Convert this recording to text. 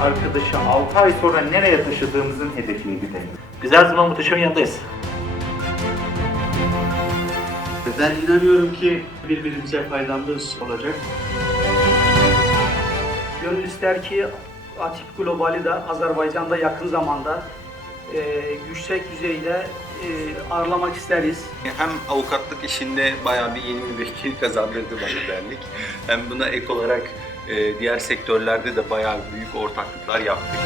arkadaşı 6 ay sonra nereye taşıdığımızın hedefiydi de. Biz her zaman muhteşemin yanındayız. Ben inanıyorum ki birbirimize faydamız olacak. Gönül ister ki Atip Globali de Azerbaycan'da yakın zamanda e, yüksek düzeyde e, ağırlamak isteriz. Hem avukatlık işinde bayağı bir yeni müvekkil kazandırdı bana dernek. Hem buna ek olarak diğer sektörlerde de bayağı büyük ortaklıklar yaptık.